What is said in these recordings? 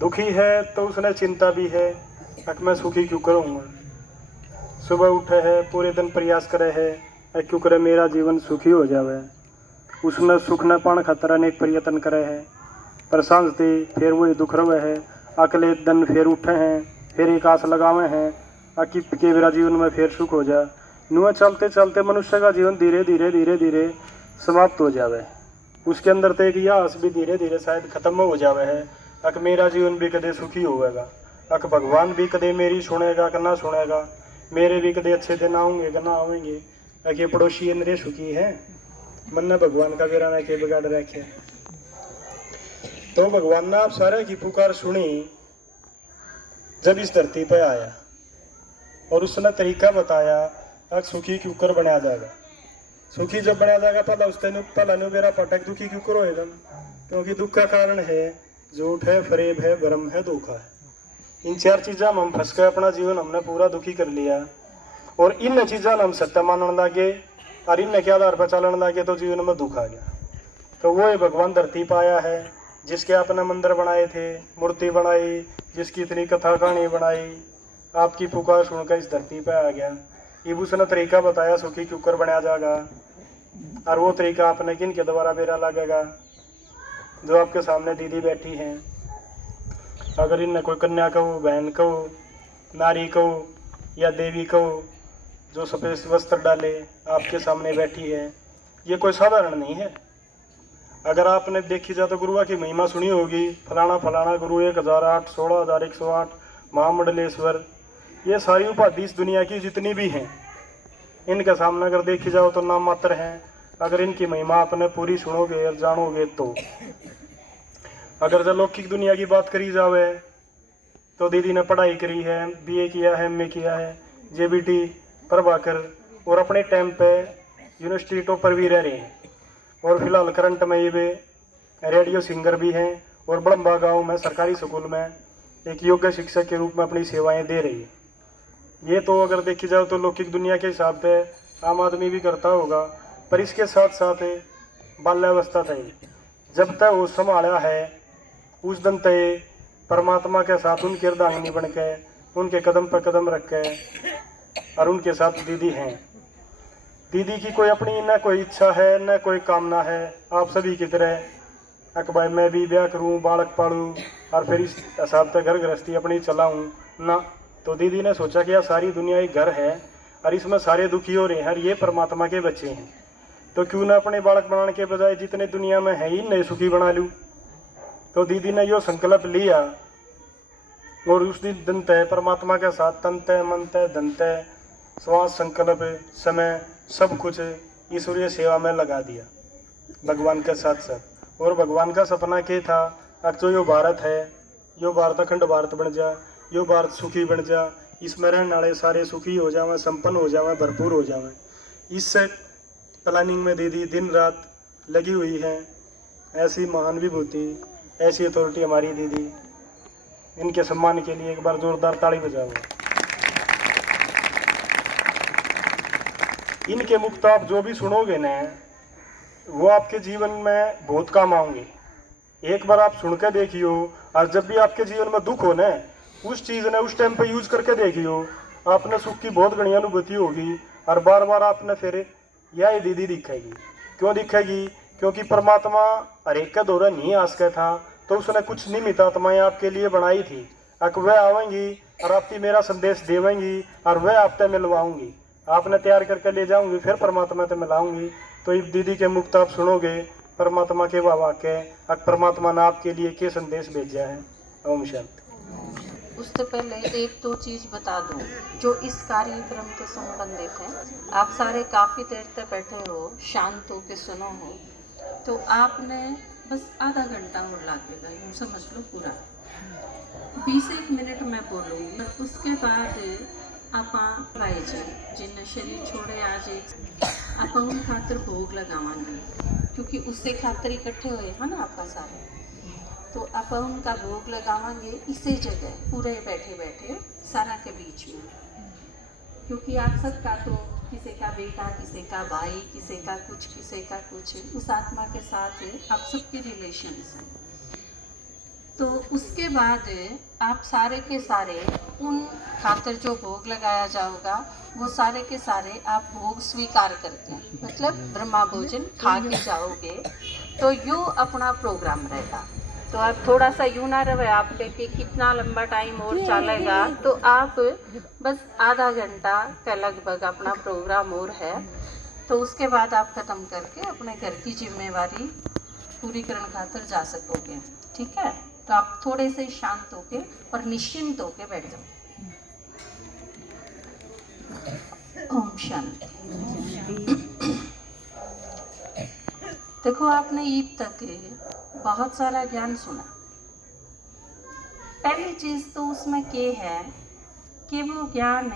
दुखी है तो उसने चिंता भी है, अक मैं सुखी क्यों करूँगा। सुबह उठे है, पूरे दिन प्रयास करे है, क्यों करे मेरा जीवन सुखी हो जावे। उसमें सुख न पाण खातर अनेक प्रयत्न करे है, पर सांझते फिर वही दुख रवे है। अगले दिन फिर उठे हैं, फिर एक आस लगावे हैं कि मेरा जीवन में फिर सुख हो जाए। नुआ चलते चलते मनुष्य का जीवन धीरे धीरे धीरे धीरे समाप्त हो जावे। उसके अंदर तो एक यह आस भी धीरे धीरे शायद खत्म हो जावे है, अक मेरा जीवन भी कदे सुखी होगा, अक भगवान भी कदे मेरी सुनेगा कि ना सुनेगा, मेरे भी कदे अच्छे दिन आऊंगे कि ना आवेंगे। अके पड़ोसी इंद्रिय सुखी है, मन ने भगवान का गिराना के बिगाड़ रखे। तो भगवान ने आप सारे की पुकार सुनी जब इस धरती पे आया, और उसने तरीका बताया अक सुखी क्यों कर बनाया जाएगा। सुखी जब बनाया जाएगा पहला मेरा पटक दुखी क्यों करो एकदम, क्योंकि दुख का कारण है झूठ है, फरेब है, भ्रम है, धोखा है। इन चार चीजा में हम फंस के अपना जीवन हमने पूरा दुखी कर लिया, और इन चीजा हम सत्य मानने लगे और इन के आधार पर चलने लगे तो जीवन में दुख आ गया। तो वो भगवान धरती पाया है जिसके आपने मंदिर बनाए थे, मूर्ति बनाई, जिसकी इतनी कथा कहानी बनाई, आपकी पुकार सुनकर इस धरती पे आ गया। ये उसने तरीका बताया सुखी क्यों कर बनाया जाएगा, और वो तरीका आपने किन के द्वारा मेरा लगेगा। जो आपके सामने दीदी बैठी हैं, अगर इनने कोई कन्या कहो, बहन कहो, नारी कहो या देवी कहो, जो सफेद वस्त्र डाले आपके सामने बैठी है, ये कोई साधारण नहीं है। अगर आपने देखी जाए तो गुरुआ की महिमा सुनी होगी, फलाना फलाना गुरु 1008, 16108, महामंडलेश्वर, ये सारी उपाधि इस दुनिया की जितनी भी हैं, इनके सामने अगर देखी जाओ तो नाम मात्र हैं। अगर इनकी महिमा आपने पूरी सुनोगे और जानोगे तो। अगर जो लौकिक दुनिया की बात करी जावे तो दीदी ने पढ़ाई करी है, बीए किया है, एमए किया है, जेबीटी प्रभाकर, और अपने टाइम पे यूनिवर्सिटी टॉपर भी रह रहे हैं, और फिलहाल करंट में ये वे रेडियो सिंगर भी हैं, और बड़म्बा गांव में सरकारी स्कूल में एक योग्य शिक्षक के रूप में अपनी सेवाएं दे रही है। ये तो अगर देखी जाए तो लौकिक दुनिया के हिसाब से आम आदमी भी करता होगा, पर इसके साथ साथ बाल्यावस्था तय जब तक वो संभाला है उस दिन तय परमात्मा के साथ उनकी अर्धांगिनी बन के उनके कदम पर कदम रख के, और उनके साथ दीदी हैं। दीदी की कोई अपनी न कोई इच्छा है न कोई कामना है, आप सभी की तरह अकबाई मैं भी ब्याह करूँ, बालक पालूँ और फिर इस हिसाब से घर गृहस्थी अपनी चलाऊँ ना। तो दीदी ने सोचा कि यह सारी दुनिया एक घर है और इसमें सारे दुखी हो रहे हैं और ये परमात्मा के बच्चे हैं, तो क्यों ना अपने बालक बनाने के बजाय जितने दुनिया में है ही नए सुखी बना लूँ। तो दीदी ने यो संकल्प लिया, और उस दिन तय परमात्मा के साथ तन तय मन तय धन तय श्वास संकल्प समय सब कुछ ईश्वरीय सेवा में लगा दिया भगवान के साथ साथ। और भगवान का सपना क्या था, अब जो यो भारत है, यो भारत अखंड भारत बन जा, यो भारत सुखी बन जा, इसमें रहने वाले सारे सुखी हो जावे, संपन्न हो जावे, भरपूर हो जावे। इससे प्लानिंग में दीदी दिन रात लगी हुई है। ऐसी महान विभूति, ऐसी अथॉरिटी हमारी दीदी, इनके सम्मान के लिए एक बार जोरदार ताली बजाओ। इनके मुक्त आप जो भी सुनोगे ना वो आपके जीवन में बहुत काम आएंगे। एक बार आप सुन के देखियो, और जब भी आपके जीवन में दुख हो ना उस चीज ने उस टाइम पे यूज करके देखियो, आपने सुख की बहुत घनी अनुभूति होगी, और बार बार आपने फिर यह दीदी दिखेगी। क्यों दिखेगी? क्योंकि परमात्मा हर एक का दौरा नहीं आ सका था, तो उसने कुछ निमित्त आत्माएं आपके लिए बनाई थी। अक वह आवेंगी और आपकी मेरा संदेश देवेंगी, और वह आपसे मिलवाऊंगी, आपने तैयार करके ले जाऊंगी, फिर परमात्मा से मिलाऊंगी। तो इस दीदी के मुक्त आप सुनोगे परमात्मा के वाक्य, अब परमात्मा ने आपके लिए क्या संदेश भेजा है। ओम शांति। उससे पहले एक दो चीज़ बता दूं जो इस कार्यक्रम के संबंधित है। आप सारे काफ़ी देर तक बैठे हो, शांत हो के सुनो हो, तो आपने बस आधा घंटा और लगेगा, यूँ समझ लो पूरा 20 मिनट मैं बोलूँगी। उसके बाद आप राय जी जिन शरीर छोड़े आज आप उन खातर भोग लगावांगे, क्योंकि उससे खातर इकट्ठे हुए हैं ना आपका सारे, तो आप उनका भोग लगावांगे इसी जगह पूरे बैठे बैठे सारा के बीच में। क्योंकि आप सबका तो किसी का बेटा, किसी का भाई, किसी का कुछ, उस आत्मा के साथ आप सबके रिलेशंस हैं। तो उसके बाद आप सारे के सारे उन खातर जो भोग लगाया जाएगा वो सारे के सारे आप भोग स्वीकार करते हैं, मतलब ब्रह्मा भोजन खा के जाओगे। तो यूँ अपना प्रोग्राम रहेगा। तो आप थोड़ा सा यूँ ना रहे आपके कि कितना लंबा टाइम और चलेगा, तो आप बस आधा घंटा का लगभग अपना प्रोग्राम और है। तो उसके बाद आप ख़त्म करके अपने घर की जिम्मेवारी पूरी करने खातर जा सकोगे। ठीक है, तो आप थोड़े से शांत होके और निश्चिंत होके बैठ जाओ। ओम शांति। देखो, आपने ईद तक बहुत सारा ज्ञान सुना। पहली चीज तो उसमें ये है कि वो ज्ञान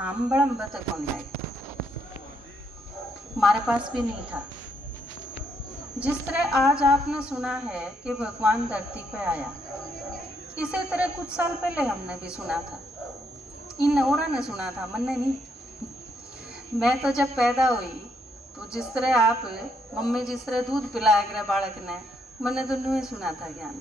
आंबड़म तक होने लगा, हमारे पास भी नहीं था। जिस तरह आज आपने सुना है कि भगवान धरती पे आया, इसी तरह कुछ साल पहले हमने भी सुना था। इन औरा ने सुना था, मैंने नहीं। मैं तो जब पैदा हुई तो जिस तरह आप मम्मी जिस तरह दूध पिलाया करे बालक ने, मैंने तो नुए सुना था ज्ञान।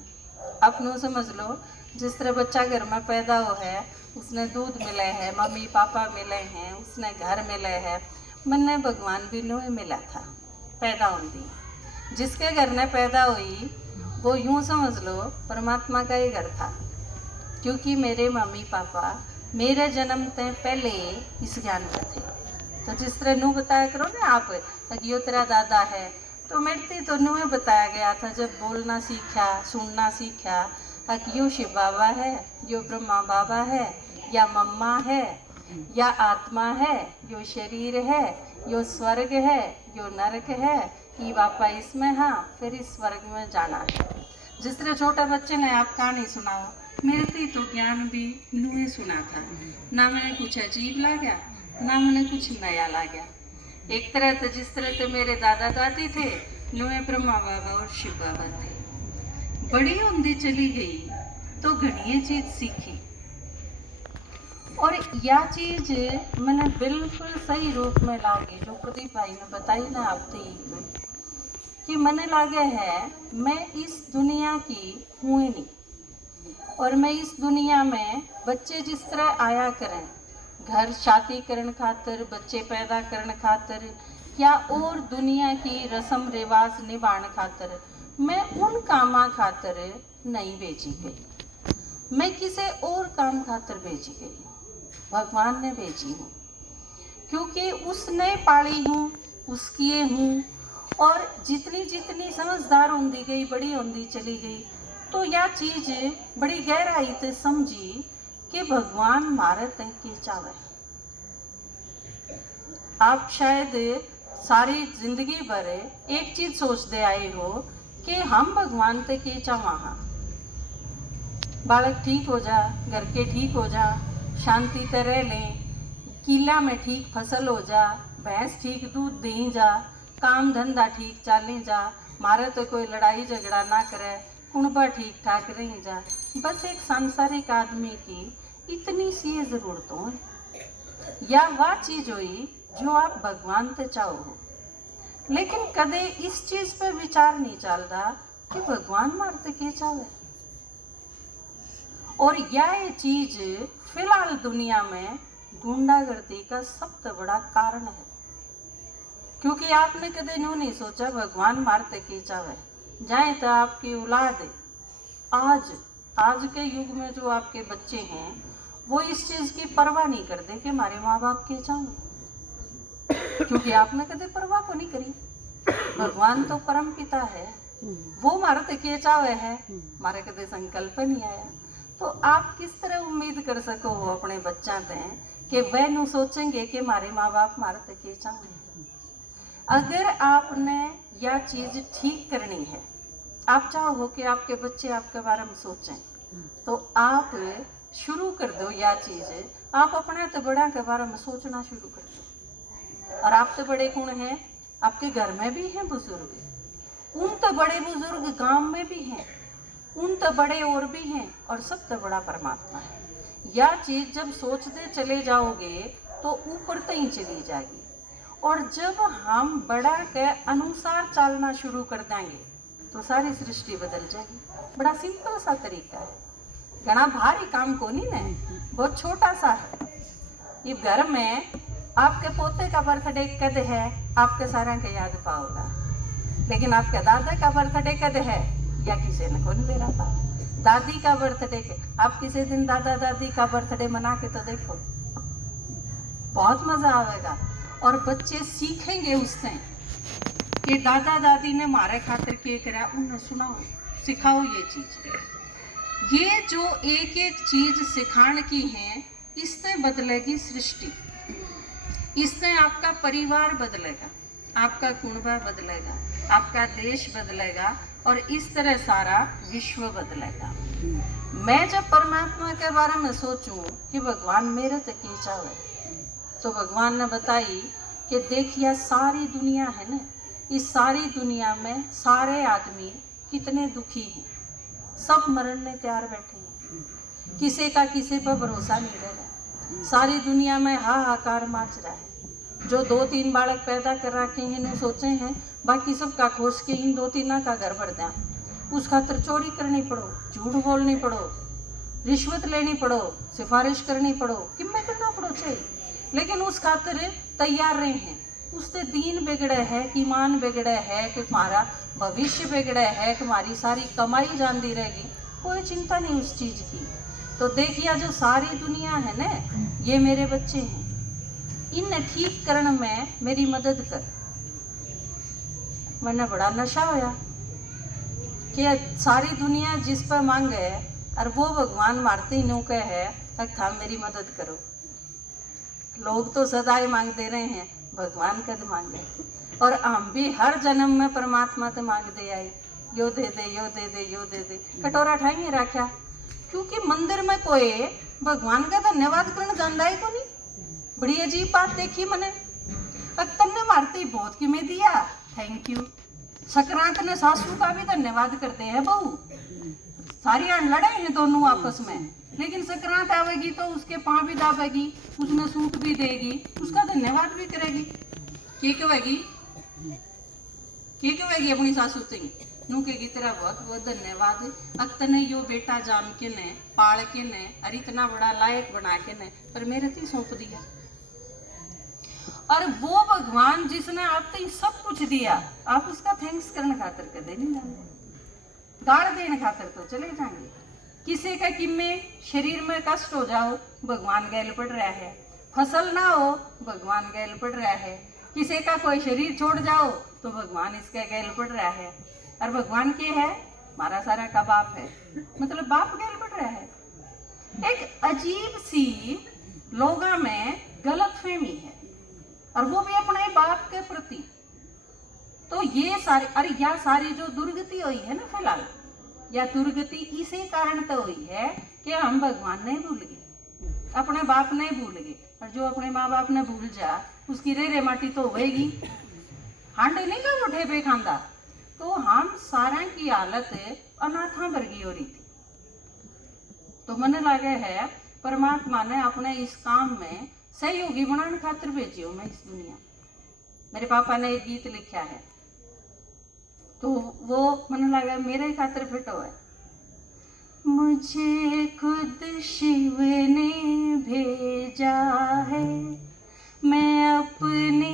आप नु समझ लो, जिस तरह बच्चा घर में पैदा हो है, उसने दूध मिले है, मम्मी पापा मिले हैं, उसने घर मिले है, मैंने भगवान भी नुए मिला था पैदा होती। जिसके घर ने पैदा हुई वो यूँ समझ लो परमात्मा का ही घर था, क्योंकि मेरे मम्मी पापा मेरे जन्म से पहले इस ज्ञान में थे। तो जिस तरह नू बताया करो ना आप कि यो तेरा दादा है, तो मेरे तो नू बताया गया था जब बोलना सीखा, सुनना सीखा, कि यो शिव बाबा है, यो ब्रह्मा बाबा है, या मम्मा है, या आत्मा है, यो शरीर है, यो स्वर्ग है, यो नरक है, ये बापा इसमें, हाँ फिर इस स्वर्ग में जाना है। जिस तरह छोटे बच्चे ने आप कहानी सुनाओ, मेरे तो ज्ञान भी नूहे सुना था ना, मैंने कुछ अजीब लगा ना मैंने कुछ नया लगा। एक तरह तो जिस तरह तो मेरे दादा दादी थे, नूहे ब्रह्मा बाबा और शिव बाबा थे। बड़ी होंदी चली गई तो घनी चीज सीखी, और यह चीज मैंने बिल्कुल सही रूप में लागे जो प्रदीप भाई ने बताई ना आप थी, कि मैंने लागे है मैं इस दुनिया की हूँ ही नहीं, और मैं इस दुनिया में बच्चे जिस तरह आया करें घर शादी करने खातर, बच्चे पैदा करने खातर, या और दुनिया की रस्म रिवाज निभाने खातर, मैं उन कामा खातर नहीं भेजी गई, मैं किसी और काम खातर भेजी गई, भगवान ने भेजी हूँ, क्योंकि उसने पाली हूँ, उसकी हूँ। और जितनी जितनी समझदार होती गई, बड़ी होती चली गई, तो यह चीज बड़ी गहराई से समझी कि भगवान मारे तक के चावे। आप शायद सारी जिंदगी भर एक चीज सोचते आए हो कि हम भगवान तक के चावा, बालक ठीक हो जा, घर के ठीक हो जा, शांति से रह लें, किला में ठीक फसल हो जा, भैंस ठीक दूध दे जा, काम धंधा ठीक चाले जा, मारे तो कोई लड़ाई झगड़ा ना करे, कुणबा ठीक ठाक रह जा। बस एक सांसारिक आदमी की इतनी सी जरूरतों है, या वह चीज हुई जो आप भगवान से चाहो। लेकिन कदे इस चीज पे विचार नहीं चलता कि भगवान मारते के चाहे। और यह चीज फिलहाल दुनिया में गुंडागर्दी का सबसे बड़ा कारण है, क्योंकि आपने कदे यूं नहीं सोचा भगवान मारते के चाहे। जाए तो आपकी औलाद आज के युग में जो आपके बच्चे हैं वो इस चीज की परवाह नहीं करते कि हमारे माँ बाप के चाहे, क्योंकि आपने कदे परवाह को नहीं करी। भगवान तो परम पिता है, वो मारते के चाहे है, हमारे कदे संकल्प नहीं आया। तो आप किस तरह उम्मीद कर सको हो अपने बच्चा से कि वह नु सोचेंगे कि हमारे माँ बाप मारते के चाहे। अगर आपने यह चीज ठीक करनी है, आप चाहो कि आपके बच्चे आपके बारे में सोचें, तो आप शुरू कर दो यह चीज। आप अपने तो बड़ा के बारे में सोचना शुरू कर दो। और आपसे बड़े कौन हैं? आपके घर में भी हैं बुजुर्ग, उन तो बड़े बुजुर्ग गांव में भी हैं, उन तो बड़े और भी हैं, और सब तो बड़ा परमात्मा है। यह चीज जब सोचते चले जाओगे तो ऊपर तक ही चली जाएगी। और जब हम बड़ा के अनुसार चलना शुरू कर देंगे तो सारी सृष्टि बदल जाएगी। बड़ा सिंपल सा तरीका है, घना भारी काम को नहीं ना, बहुत छोटा सा है। ये घर में आपके पोते का बर्थडे कद है, आपके सारा के याद पाओगा, लेकिन आपके दादा का बर्थडे कद है या किसी ने कौन ले रहा था, दादी का बर्थडे के, आप किसी दिन दादा दादी का बर्थडे मना के तो देखो, बहुत मजा आएगा। और बच्चे सीखेंगे उससे कि दादा दादी ने मारे खातिर के करा, उन्हें सुनाओ, सिखाओ ये चीज। ये जो एक एक चीज सिखाने की है, इससे बदलेगी सृष्टि, इससे आपका परिवार बदलेगा, आपका कुनबा बदलेगा, आपका देश बदलेगा, और इस तरह सारा विश्व बदलेगा। मैं जब परमात्मा के बारे में सोचूं कि भगवान मेरे तक की चाहे, तो भगवान ने बताई कि देखिए सारी दुनिया है ना, इस सारी दुनिया में सारे आदमी कितने दुखी हैं, सब मरने तैयार बैठे हैं, किसी का किसी पर भरोसा नहीं रह रहा, सारी दुनिया में हाहाकार मच रहा है। जो 2-3 बालक पैदा कर रखे हैं, इन्हें सोचे हैं बाकी सबका खोज के इन 2-3 का घर भर दें, उस खातर चोरी करनी पड़ो, झूठ बोलनी पड़ो, रिश्वत लेनी पड़ो, सिफारिश करनी पड़ो, किम्मे करना पड़ो चाहिए, लेकिन उस खातिर तैयार रहे हैं। उससे दीन बिगड़े है, ईमान बिगड़े है, कि तुम्हारा भविष्य बिगड़े है, कि हमारी सारी कमाई जानती रहेगी, कोई चिंता नहीं उस चीज़ की। तो देखिए जो सारी दुनिया है ना, ये मेरे बच्चे हैं, इन ठीक करने में मेरी मदद कर। मैंने बड़ा नशा होया कि सारी दुनिया जिस पर मांगे और वो भगवान मारते ही नो कहे है, था मेरी मदद करो। लोग तो सदा ही मांगते रहे हैं, भगवान कद मांगे, और हम भी हर जन्म में परमात्मा से मांगते आए, यो दे दे, यो दे दे, यो दे दे, कटोरा ठाई नहीं रखा, क्योंकि मंदिर में कोई भगवान का धन्यवाद करने जाना ही को नहीं। बड़ी अजीब बात देखी मैंने, अक्तर ने मारते ही बहुत कि मैं दिया, थैंक यू। संक्रांत ने सासू का भी धन्यवाद करते हैं बहू, सारी अण लड़े हैं दोनों आपस में, लेकिन संक्रांत आवेगी तो उसके पाँव भी दाबेगी, उसमें सूट भी देगी, उसका धन्यवाद भी करेगी। क्या कहेगी अपनी सासू से नू कहेगी तेरा बहुत बहुत धन्यवाद, अक्तर ने यो बेटा जान के ने, पाल के ने, और इतना बड़ा लायक बना के ने, पर मेरे से सौंप दिया। और वो भगवान जिसने आपको सब कुछ दिया, आप उसका थैंक्स करने खातिर कदे नहीं जाएंगे, गाड़ देने खातिर तो चले जाएंगे। किसी का किम्मे शरीर में कष्ट हो जाओ, भगवान गैल पड़ रहा है, फसल ना हो, भगवान गैल पड़ रहा है, किसी का कोई शरीर छोड़ जाओ तो भगवान इसका गैल पड़ रहा है, और भगवान के है हमारा सारा का बाप है, मतलब बाप गैल पड़ रहा है। एक अजीब सी लोगों में गलतफहमी है, और वो भी अपने बाप के प्रति। तो ये सारी, अरे या सारी जो दुर्गति हुई है ना फिलहाल, या दुर्गति इसी कारण तो हुई है कि हम भगवान नहीं भूल गए, अपने बाप नहीं भूल गए, और जो अपने माँ बाप ने भूल जा उसकी रे माटी तो होएगी, हांडे नहीं का उठे पे खांदा। तो हम सारा की हालत अनाथा वर्गी हो रही थी। तो मन लगे है परमात्मा ने अपने इस काम में सहयोगी बनाने खातिर भेजियो मैं इस दुनिया। मेरे पापा ने एक गीत लिखा है, तो वो मन लगा मेरे खातिर फिटो है। मुझे खुद शिव ने भेजा है, मैं अपने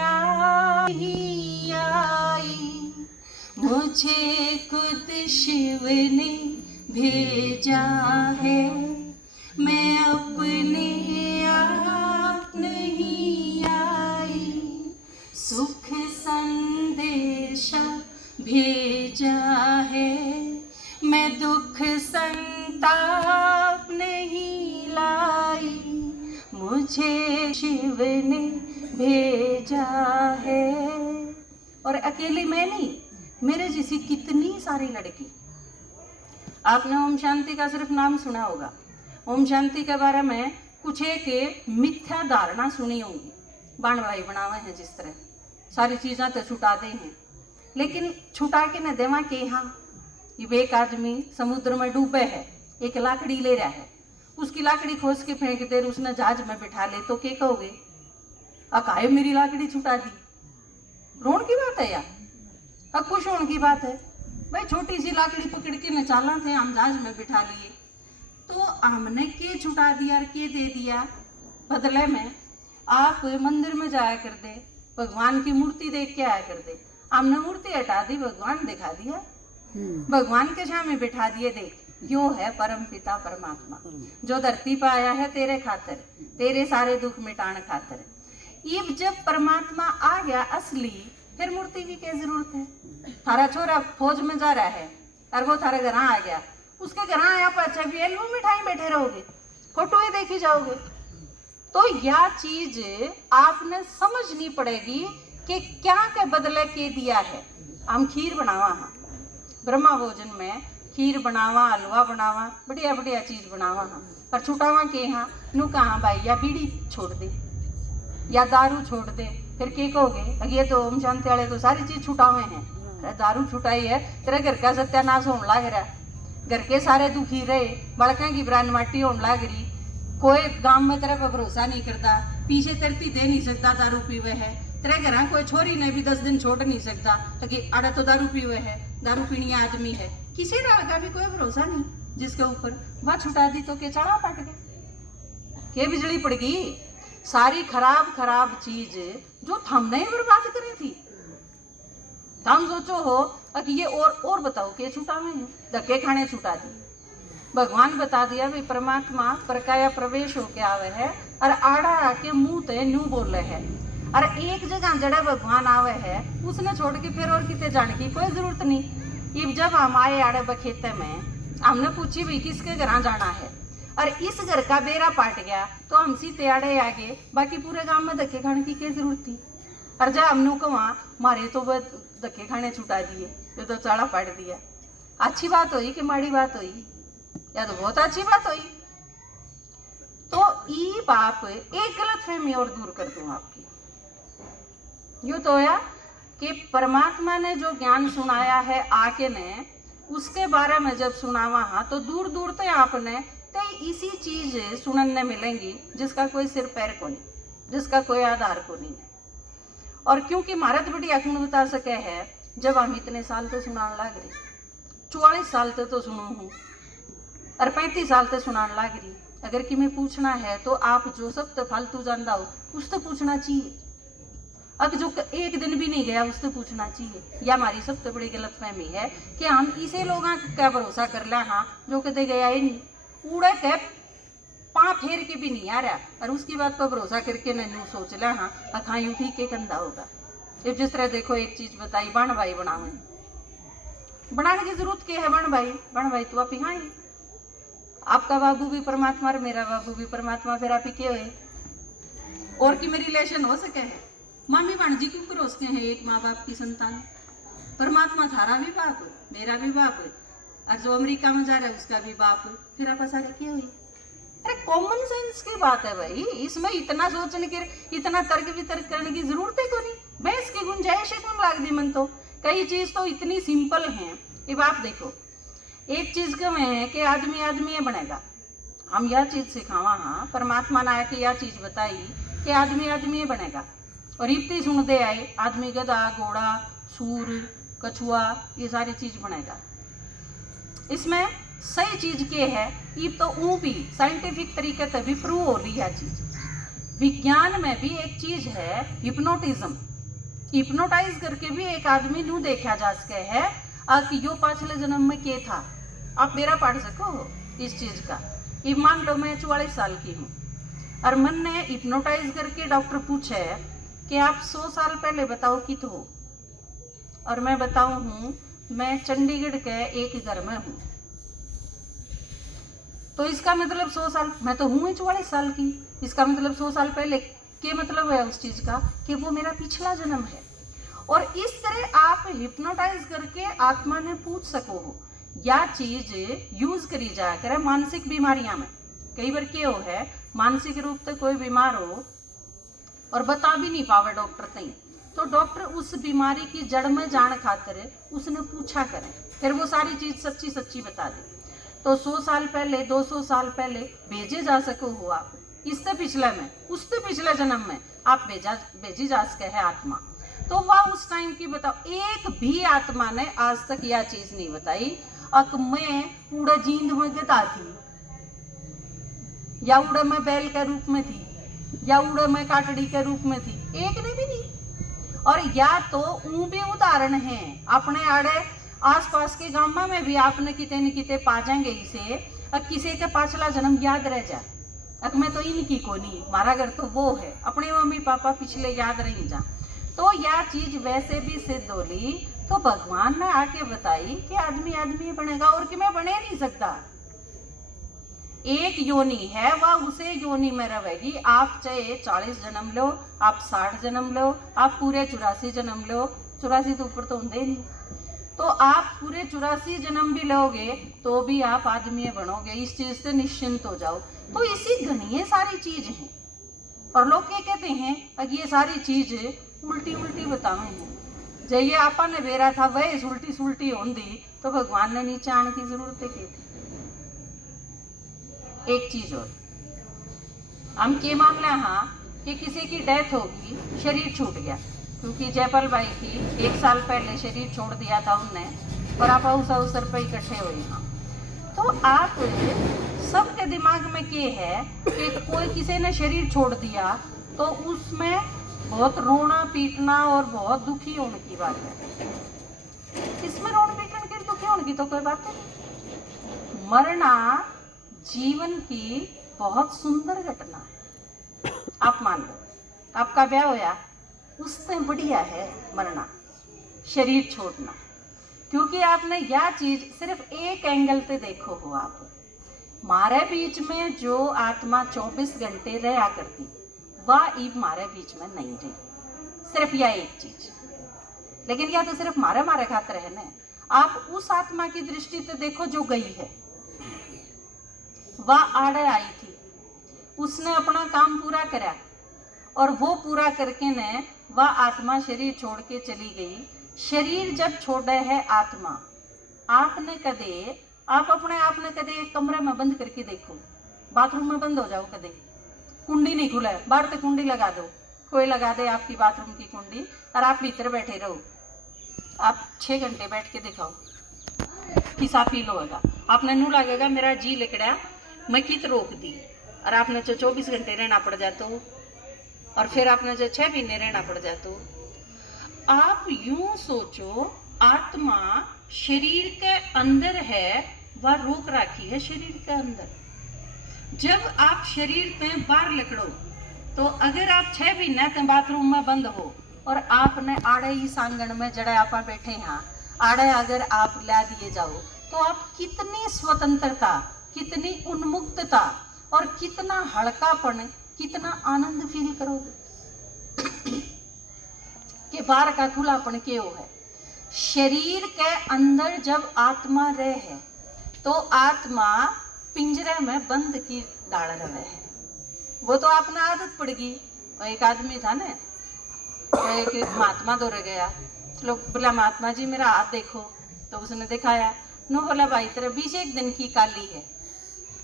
आप ही आई, मुझे खुद शिव ने भेजा है, मैं अपने आप नहीं आई, सुख संदेशा भेजा है, मैं दुख संताप नहीं लाई, मुझे शिव ने भेजा है। और अकेली मैं नहीं, मेरे जैसी कितनी सारी लड़की। आपने ओम शांति का सिर्फ नाम सुना होगा, ओम शांति के बारे में कुछ एक मिथ्या धारणा सुनी होगी, बाण भाई बनावे हैं जिस तरह सारी चीज़ें तो छुटाते हैं, लेकिन छुटा के न देवा के हाँ ये एक आदमी समुद्र में डूबे है, एक लाकड़ी ले रहा है, उसकी लाकड़ी खोज के फेंक दे, उसने जहाज में बिठा ले, तो क्या कहोगे? अकाए मेरी लाकड़ी छुटा दी। रोन की बात है यार, अब खुश होने की बात है। भाई छोटी सी लाकड़ी पकड़ के न चाला थे, हम जहाज में बिठा लिए, तो हमने के छुटा दिया और के दे दिया। बदले में आप मंदिर में जाया कर दे, भगवान की मूर्ति देख के आया कर दे, हमने मूर्ति हटा दी, भगवान दिखा दिया, भगवान के सामने बिठा दिए। देख, यो है परम पिता परमात्मा जो धरती पर आया है तेरे खातिर, तेरे सारे दुख मिटाने खातिर। अब जब परमात्मा आ गया असली, फिर मूर्ति की क्या जरूरत है? थारा छोरा फौज में जा रहा है और वो थारे घर आ गया, उसके घर आया पर अच्छा भी एल्बम मिठाई बैठे रहोगे, फोटो ही देखी जाओगे। तो यह चीज आपने समझनी पड़ेगी कि क्या के बदले के दिया है। हम खीर बनावा, हाँ ब्रह्मा भोजन में खीर बनावा, हलवा बनावा, बढ़िया बढ़िया चीज बनावा, हाँ पर छुटावा के हाँ नू कहाँ भाई, या बीड़ी छोड़ दे या दारू छोड़ दे, फिर के कहोगे अगे तो ओम शांति वाले तो सारी चीज छुटावे हैं, दारू छुटाई है, तेरे घर का सत्यानाश होने लग रहा, घर के सारे दुखी रहे, बड़का की ब्रांड माटी होने लग रही, कोई गांव में तेरे पर भरोसा नहीं करता, पीछे तरती दे नहीं सकता, दारू पीवे है, तेरे घर कोई छोरी ने भी 10 दिन छोड़ नहीं सकता, कि आड़ा तो दारू पीवे है, दारू पीनी आदमी है, किसी नाल का भी कोई भरोसा नहीं जिसके ऊपर वह छुटा दी तो के चढ़ा पट गए, के बिजली पड़ गई। सारी खराब खराब चीज जो हमने ही बर्बाद करी थी, हम सोचो हो कि ये और बताओ के छुटा में धक्के खाने छुटा दी। भगवान बता दिया भी परमात्मा परकाया प्रवेश होके आवे है और आड़ा आके मुंह ते न्यू बोले है, और एक जगह जड़ा भगवान आवे है उसने छोड़ के फिर और किते जाने की कोई जरूरत नहीं। अब जब हम आए आड़े बखेते में, हमने पूछी भी किसके घर जाना है, और इस घर का बेरा पाट गया तो हम सीते आड़े आगे, बाकी पूरे गांव में धक्के खाने की क्या जरूरत थी। और जब हमने कहा मारे तो वह धक्के खाने छुटा दिए, जो तो चाड़ा पाट दिया। अच्छी बात हुई कि माड़ी बात हुई, या तो बहुत अच्छी बात हुई। तो ई बाप एक गलत फहमी और दूर कर दूं आपकी, यूं तो होया कि परमात्मा ने जो ज्ञान सुनाया है आके ने, उसके बारे में जब सुनावा हाँ तो दूर दूर तक आपने कई इसी चीज सुनने मिलेंगी जिसका कोई सिर पैर को नहीं, जिसका कोई आधार को नहीं। और क्योंकि महाराज बड़ी अखंड बता सके है, जब हम इतने साल तो सुनाने लग रही, 44 साल तो सुनो हूँ और 35 साल तो सुनाने लग रही, अगर कि मैं पूछना है तो आप जो सब तो फालतू जानता हो उस तो पूछना चाहिए, अब जो एक दिन भी नहीं गया उस तो पूछना चाहिए। या हमारी सबसे बड़ी गलत फहमी है कि हम इसे लोगों का भरोसा कर लिया हाँ जो कदे गया ही नहीं, उड़ा के पाँव फेर के भी नहीं आ रहा, और उसकी बात पर भरोसा करके नहीं सोच लिया हाँ अखा यूं ठीक के कंधा होगा। अब जिस तरह देखो एक चीज बताई, बण भाई बनावे, बनाने की जरूरत क्या है? बण भाई तो आप ही, हाँ आपका बाबू भी परमात्मा और मेरा बाबू भी परमात्मा, फिर आप ही के हुए और की मेरी रिलेशन हो सके है? मामी भाणजी क्यों करोस के हैं, एक माँ बाप की संतान। परमात्मा थारा भी बाप मेरा भी बाप, और जो अमेरिका में जा रहा है उसका भी बाप, फिर आप सारे क्या हुई? अरे कॉमन सेंस की बात है भाई, इसमें इतना सोचने के, इतना तर्क वितर्क करने की जरूरत है को नहीं, बहस की गुंजाइश है कौन लाग दी मन तो, कई चीज तो इतनी सिंपल है। ये बात देखो, एक चीज कम है कि आदमी आदमी बनेगा, हम यह चीज सिखावा हाँ, परमात्मा ने आया कि यह चीज बताई कि आदमी आदमी बनेगा, और इतनी सुनते आए आदमी गधा घोड़ा सूर कछुआ ये सारी चीज बनेगा। इसमें सही चीज के है, ये तो ऊँ भी साइंटिफिक तरीके से भी प्रूव हो रही है चीज। विज्ञान में भी एक चीज है हिप्नोटिज्म, हिप्नोटाइज करके भी एक आदमी नू देखा जा सके है कि यो पाछले जन्म में क्या था। आप मेरा पढ़ सको इस चीज का। ये मान लो मैं 44 साल की हूँ और मन ने हिप्नोटाइज करके डॉक्टर पूछे कि आप 100 साल पहले बताओ कि तो हो, और मैं बताऊं हूँ मैं चंडीगढ़ के एक घर में हूँ, तो इसका मतलब 100 साल, मैं तो हूँ 44 साल की, इसका मतलब 100 साल पहले के मतलब है उस चीज का कि वो मेरा पिछला जन्म है। और इस तरह आप हिप्नोटाइज करके आत्मा ने पूछ सको हो। या चीज यूज करी जा करे मानसिक बीमारियां में। कई बार क्या हो है, मानसिक रूप से कोई बीमार हो और बता भी नहीं पावे डॉक्टर तई, तो डॉक्टर उस बीमारी की जड़ में जान खातिर उसने पूछा करे, फिर वो सारी चीज सच्ची सच्ची बता दे। तो 100 साल पहले 200 साल पहले भेजे जा सको हो आप, इससे पिछले में उससे पिछले जन्म में आप भेजी जा सके है आत्मा। तो तो वह उस टाइम की बताओ, एक भी आत्मा ने आज तक यह चीज नहीं बताई अक मैं उड़ा जींद में गदा थी, या उड़ा मैं बैल के रूप में थी, या उड़ा मैं काटड़ी के रूप में थी, एक ने भी नहीं। और या तो ऊ भी उदाहरण है अपने आड़े आसपास के गांव में भी आपने किते न किते पा जाएंगे इसे, किसी के पाछला जन्म याद रह जाए, अब मैं तो इनकी को नहीं, हमारा घर तो वो है, अपने मम्मी पापा पिछले याद रही जा। तो यह चीज वैसे भी सिद्ध होली, तो भगवान ने आके बताई कि आदमी आदमी बनेगा और कि मैं बने नहीं सकता। एक योनि है वह उसे योनि में रहेगी। आप चाहे 40 जन्म लो, आप 60 जन्म लो, आप पूरे 84 जन्म लो, 84 तो ऊपर तो होंगे नहीं, तो आप पूरे 84 जन्म भी लोगे तो भी आप आदमी बनोगे, इस चीज से निश्चिंत हो जाओ। तो इसी घनी सारी चीज है। और लोग क्या कहते हैं कि ये सारी चीज उल्टी उल्टी बतावे हैं, जब ये आपा ने बेरा था वह उल्टी सुल्टी होंगी तो भगवान ने नीचे आने की जरूरत है की थी। एक चीज और हम के मामला हाँ कि किसी की डेथ होगी, शरीर छूट गया, क्योंकि जयपाल भाई की 1 साल पहले शरीर छोड़ दिया था उनने, और आप उस अवसर पर इकट्ठे हुए यहाँ। तो आप सबके दिमाग में ये है कि कोई किसी ने शरीर छोड़ दिया तो उसमें बहुत रोना पीटना और बहुत दुखी होने की बात है। इसमें रोना पीटने की दुखी होने की तो कोई बात नहीं। मरना जीवन की बहुत सुंदर घटना है। आप मान लो आपका ब्याह होया, उससे बढ़िया है मरना, शरीर छोड़ना, क्योंकि आपने यह चीज सिर्फ एक एंगल से देखो हो। आप हमारे बीच में जो आत्मा 24 घंटे रहा करती वह अब हमारे बीच में नहीं रही, सिर्फ यह एक चीज। लेकिन यह तो सिर्फ मारे खातिर है ना। आप उस आत्मा की दृष्टि से देखो जो गई है, वह आड़े आई थी, उसने अपना काम पूरा करा, और वो पूरा करके ने वह आत्मा शरीर छोड़ के चली गई। शरीर जब छोड़े है आत्मा, आपने कदे आप अपने आप ने कदे एक कमरे में बंद करके देखो, बाथरूम में बंद हो जाओ, कदे कुंडी नहीं खुला है, बाहर से कुंडी लगा दो, कोई लगा दे आपकी बाथरूम की कुंडी, और आप भीतर बैठे रहो, आप 6 घंटे बैठ के दिखाओ किसा फील होगा। आपने नू लगेगा मेरा जी लिकड़ा, मैं कित रोक दी, और आपने जो 24 घंटे रहना पड़ जाता हो, और फिर आपने जो 6 महीने रहना पड़ जाता हो। आप यूं सोचो, आत्मा शरीर के अंदर है, वह रोक राखी है शरीर के अंदर। जब आप शरीर से बाहर निकलो, तो अगर आप 6 महीने तक बाथरूम में बंद हो और आपने आड़े ही सांगण में जड़े आप बैठे हैं, आड़े अगर आप ला दिए जाओ, तो आप कितनी स्वतंत्रता, कितनी उन्मुक्तता और कितना हल्कापन, कितना आनंद फील करोगे कि बाहर का खुलापन क्यों है। शरीर के अंदर जब आत्मा रहे है तो आत्मा पिंजरे में बंद की डाल रहे है। वो तो आपने आदत पड़ गई। और एक आदमी था ना, वो एक महात्मा दौरे गया, लोग बोला महात्मा जी मेरा हाथ देखो, तो उसने दिखाया, नो बोला भाई तेरा 21 दिन की काली है।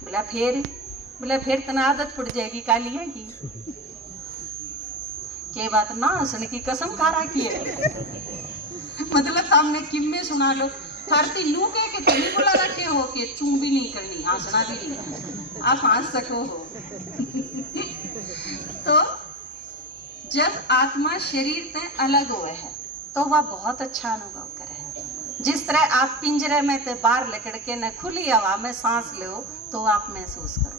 बोला फिर तना आदत पड़ जाएगी काली है की के बात ना हंसने की कसम खा रहा की है। मतलब सामने किम्मे सुना लो, करती लू के तुम बोला रखे हो कि चू भी नहीं करनी, हंसना भी नहीं, आप हंस सको हो। तो जब आत्मा शरीर से अलग हुए है तो वह बहुत अच्छा अनुभव करे। जिस तरह आप पिंजरे में से बाहर लकड़ के न खुली हवा में सांस लो तो आप महसूस करो।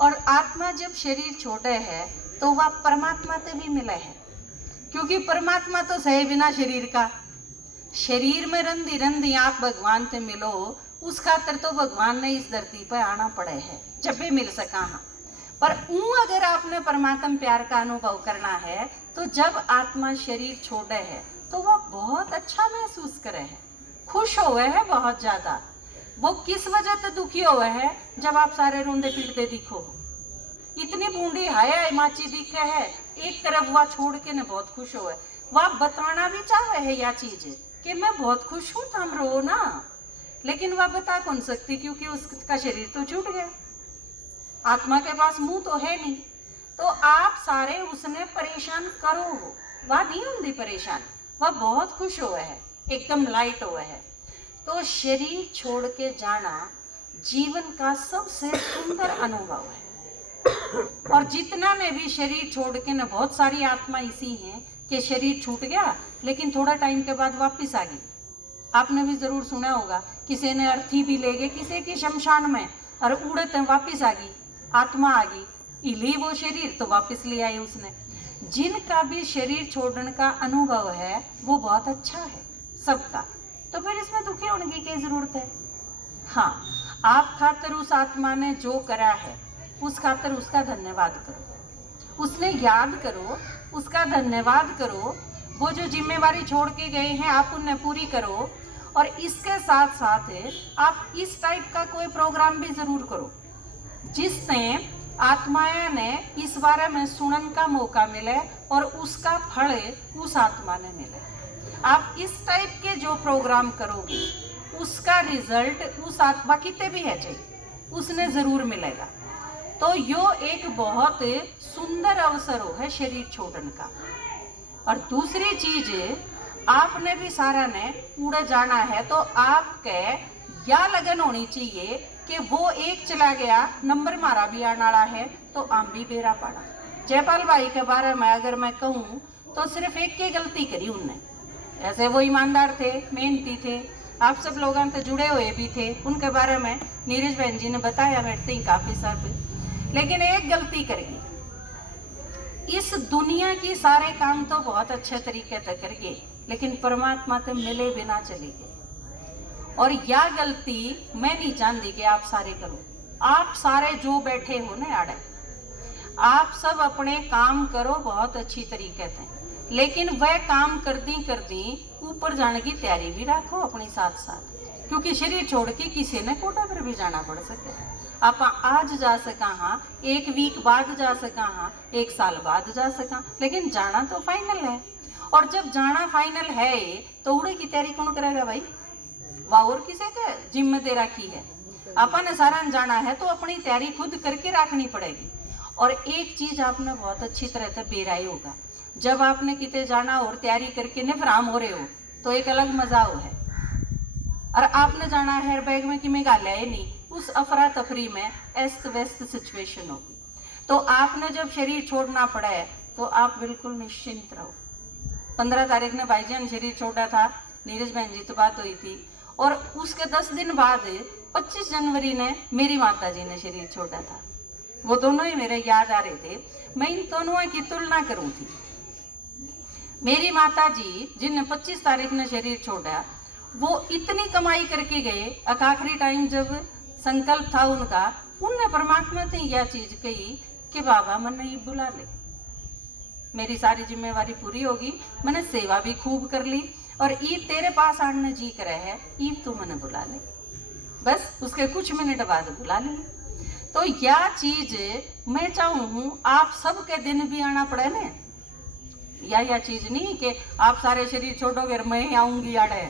और आत्मा जब शरीर छोड़े है तो वह परमात्मा से भी मिले है, क्योंकि परमात्मा तो सहे बिना शरीर का। शरीर में रंधी रंधी आप भगवान से मिलो, उस खातर तो भगवान ने इस धरती पर आना पड़े है जब भी मिल सका। हाँ, पर अगर आपने परमात्मा प्यार का अनुभव करना है तो जब आत्मा शरीर छोड़े है तो वह बहुत अच्छा महसूस करे है, खुश हुए है बहुत ज्यादा। वो किस वजह से दुखी हुए है, जब आप सारे रोंदे पीटते दिखो, इतनी बूंदी हाया माची दिखे है, एक तरफ वह छोड़ के न बहुत खुश हुए। वह बताना भी चाहे है यह चीज कि मैं बहुत खुश हूं, तुम रो ना, लेकिन वह बता कौन सकती, क्योंकि उसका शरीर तो छूट गया, आत्मा के पास मुंह तो है नहीं। तो आप सारे उसने परेशान करो, वह नहीं होंगी परेशान, वह बहुत खुश हुआ है, एकदम लाइट हुआ है। तो शरीर छोड़ के जाना जीवन का सबसे सुंदर अनुभव है। और जितना ने भी शरीर छोड़ के न, बहुत सारी आत्मा इसी हैं कि शरीर छूट गया लेकिन थोड़ा टाइम के बाद वापस आ गई। आपने भी जरूर सुना होगा, किसी ने अर्थी भी ले गए किसी की शमशान में और उड़ते वापस आ गई, आत्मा आ गई, इली वो शरीर तो वापस ले आई उसने। जिनका भी शरीर छोड़ने का अनुभव है वो बहुत अच्छा है सबका, तो फिर इसमें दुखी होने की क्या जरूरत है। हाँ, आप खातर उस आत्मा ने जो करा है उस खातर उसका धन्यवाद करो, उसने याद करो, उसका धन्यवाद करो। वो जो जिम्मेवारी छोड़ के गए हैं आप उन्हें पूरी करो। और इसके साथ साथ आप इस टाइप का कोई प्रोग्राम भी जरूर करो जिसने आत्माएं ने इस बारे में सुनने का मौका मिले और उसका फल उस आत्मा ने मिले। आप इस टाइप के जो प्रोग्राम करोगे उसका रिजल्ट उस आत्मा कितने भी है चाहिए उसने जरूर मिलेगा। तो यो एक बहुत सुंदर अवसर हो है शरीर छोड़ने का। और दूसरी चीज, आपने भी सारा ने उड़ जाना है तो आपके या लगन होनी चाहिए कि वो एक चला गया, नंबर मारा भी आने वाला है तो आम भी बेरा पड़ा। जयपाल भाई के बारे में अगर मैं कहूँ तो सिर्फ एक की गलती करी उनने, ऐसे वो ईमानदार थे, मेहनती थे, आप सब लोगों से जुड़े हुए भी थे, उनके बारे में नीरज बहन जी ने बताया बैठते ही काफी सब। लेकिन एक गलती करेगी, इस दुनिया की सारे काम तो बहुत अच्छे तरीके से कर गए लेकिन परमात्मा से मिले बिना चले गए। और यह गलती मैं नहीं चाहती कि आप सारे करो। आप सारे जो बैठे हो ना आड़े, आप सब अपने काम करो बहुत अच्छी तरीके से, लेकिन वह काम कर दी ऊपर जाने की तैयारी भी रखो अपने साथ साथ, क्योंकि शरीर छोड़ के किसी ने कोटा पर भी जाना पड़ सकता है। आप आज जा सका हाँ, एक वीक बाद जा सका हाँ, एक साल बाद जा सका, लेकिन जाना तो फाइनल है। और जब जाना फाइनल है तो उड़े की तैयारी कौन करेगा भाई, वाह और किसी के जिम्मे दे रखी है। अपन सारा जाना है तो अपनी तैयारी खुद करके रखनी पड़ेगी। और एक चीज आपने बहुत अच्छी तरह से बेराई होगा, जब आपने किते जाना और तैयारी करके निफराम हो रहे हो तो एक अलग मजा हो है। और आपने जाना है बैग में कि मेघालय नहीं, उस अफरा तफरी में एस्त व्यस्त सिचुएशन होगी। तो आपने जब शरीर छोड़ना पड़ा है तो आप बिल्कुल निश्चिंत रहो। 15 तारीख ने भाईजान शरीर छोड़ा था, नीरज बहन जी तो बात हुई थी, और उसके 10 दिन बाद 25 जनवरी ने मेरी माता जी ने शरीर छोड़ा था। वो दोनों ही मेरे याद आ रहे थे। मैं इन दोनों की तुलना करूँ थी। मेरी माता जी जिनने 25 तारीख ने शरीर छोड़ा, वो इतनी कमाई करके गए, आखिरी टाइम जब संकल्प था उनका, उनने परमात्मा से यह चीज कही कि बाबा मैंने ये बुला ले, मेरी सारी जिम्मेवारी पूरी होगी, मैंने सेवा भी खूब कर ली और ईद तेरे पास आने जी करे है, ईद तू मैंने बुला ले। बस उसके कुछ मिनट बाद बुला ली। तो यह चीज मैं चाहूँ आप सबके दिन भी आना पड़े ना, यह चीज नहीं कि आप सारे शरीर छोड़ोगे मैं आऊंगी आड़े,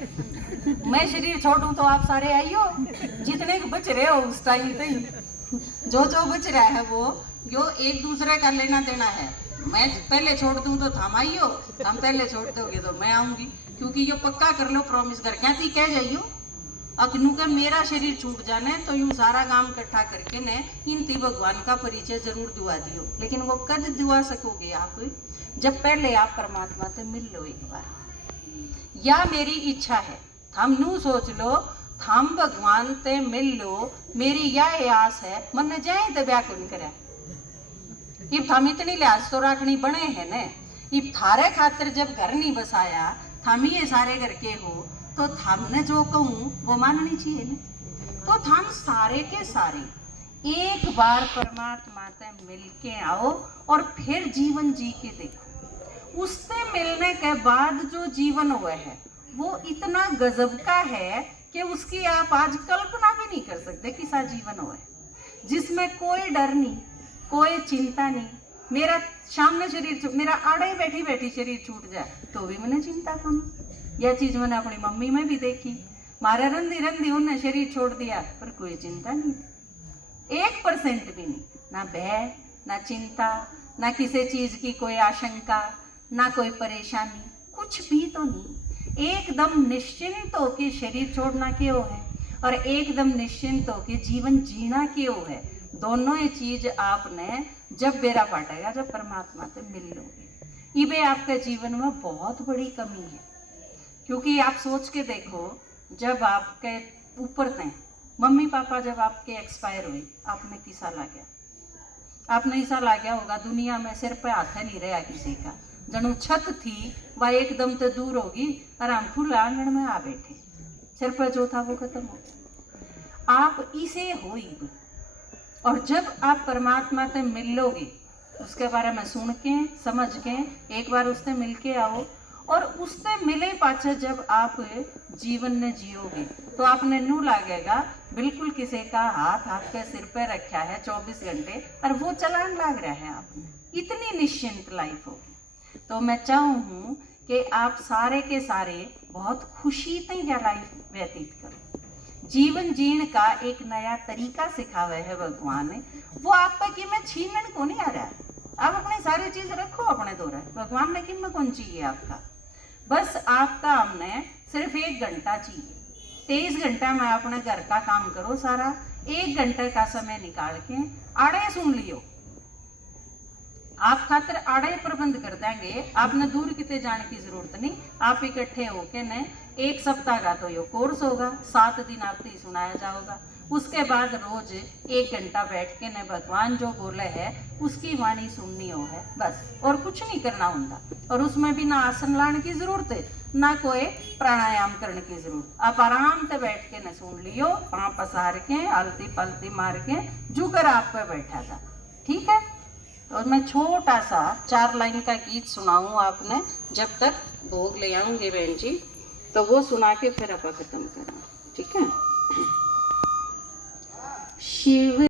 मैं शरीर छोड़ूं तो आप सारे आइयो, जितने बच रहे हो उस टाइम पे जो बच रहा है वो यो एक दूसरे का लेना देना है। मैं पहले छोड़ दूं तो थम आइयो, हम पहले छोड़ दोगे तो मैं आऊंगी, क्योंकि ये पक्का कर लो, प्रॉमिस कर क्या थी कह जाइयो अग्नु का मेरा शरीर छूट जाने तो यूं सारा काम इकट्ठा करके ने इनती भगवान का परिचय जरूर दुआ दियो। लेकिन वो कद दुआ सकोगे आप, जब पहले आप परमात्मा से मिल लो एक बार। या मेरी इच्छा है, हम नू सोच लो, हम भगवान से मिल लो, मेरी यह आस है, मन जाए तो ब्याह कौन करे। इब हम इतनी लिहाज तो रखनी बने हैं ने, इब थारे खातिर जब घर नहीं बसाया, थम ये सारे घर के हो तो थमने जो कहूँ वो माननी चाहिए ना। तो थम सारे के सारे एक बार परमात्मा से मिल के आओ और फिर जीवन जी के देखो। उससे मिलने के बाद जो जीवन हुआ है वो इतना गजब का है कि उसकी आप आज कल्पना भी नहीं कर सकते कि सा जीवन हुआ है, जिसमें कोई डर नहीं, कोई चिंता नहीं। मेरा सामने शरीर, मेरा आड़े बैठी बैठी शरीर छूट जाए तो भी मैंने चिंता कौन। यह चीज मैंने अपनी मम्मी में भी देखी, मारे रंधी रंधी उन्हें शरीर छोड़ दिया पर कोई चिंता नहीं, 1% भी नहीं, ना भय, ना चिंता, ना किसी चीज की कोई आशंका, ना कोई परेशानी, कुछ भी तो नहीं, एकदम निश्चिंत होके शरीर छोड़ना क्यों है और एकदम निश्चिंत होके जीवन जीना क्यों है। दोनों ही चीज आपने जब बेरा पाटेगा, जब परमात्मा से मिल लोगे, ये आपके जीवन में बहुत बड़ी कमी है। क्योंकि आप सोच के देखो, जब आपके ऊपर थे मम्मी पापा, जब आपके एक्सपायर हुए, आपने किसा ला गया, आपने ऐसा ला गया होगा दुनिया में सिर पे हाथ नहीं रहा किसी का, जनु छत थी वह एकदम तो दूर होगी और हम खुला आंगन में आ बैठे, सिर पर जो था वो खत्म हो गया। आप इसे हो ही, और जब आप परमात्मा से मिल लोगे, उसके बारे में सुन के समझ के एक बार उससे मिल के आओ, और उससे मिले पाछे जब आप जीवन में जियोगे तो आपने नू लागेगा बिल्कुल किसी का हाथ आपके सिर पे रखा है 24 घंटे और वो चलान लाग रहा है आपने, इतनी निश्चिंत लाइफ होगी। तो मैं चाहूँ कि आप सारे के सारे बहुत खुशी से यह लाइफ व्यतीत करो। जीवन जीने का एक नया तरीका सिखावे है भगवान ने, वो आप पे कि मैं छीनन को नहीं आ रहा है। आप अपनी सारी चीज रखो अपने दौरे, भगवान ने कि मैं कौन चाहिए आपका, बस आपका हमने सिर्फ 1 घंटा चाहिए। 23 घंटा में अपने घर का काम करो सारा, 1 घंटे का समय निकाल के आड़े सुन लियो, आप खातिर आड़े प्रबंध कर देंगे। आपने दूर कितने जाने की जरूरत नहीं, आप इकट्ठे होके ने 1 सप्ताह का तो ये कोर्स होगा, 7 दिन आपको सुनाया जाएगा। उसके बाद रोज 1 घंटा बैठ के ने भगवान जो बोले है उसकी वाणी सुननी हो है बस, और कुछ नहीं करना होता। और उसमें भी ना आसन लाने की जरूरत है, ना कोई प्राणायाम करने की जरूरत, आप आराम से बैठ के न सुन लियो, पाँव पसार के आलती पलती मार के जुकर आप पे बैठा था, ठीक है। और मैं छोटा सा 4 लाइन का गीत सुनाऊं आपने, जब तक भोग ले आऊंगे बहन जी, तो वो सुना के फिर आप खत्म करना, ठीक है। शिव